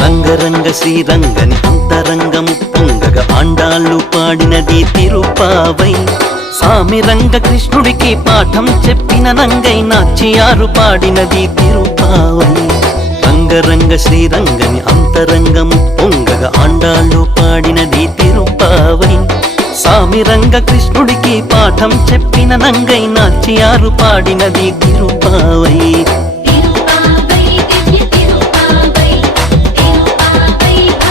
రంగరంగ శ్రీరంగని అంతరంగము పొంగగా ఆండాళ్ళు పాడినది తిరుపావై. సామి రంగ కృష్ణుడికి పాఠం చెప్పిన నంగై నాచ్యారు పాడినది తిరుపావై. రంగరంగ శ్రీరంగని అంతరంగము పొంగగా ఆండాళ్ళు పాడినది తిరుపావై. సామి రంగ కృష్ణుడికి పాఠం చెప్పిన నంగై నాచ్యారు పాడినది తిరుపావై.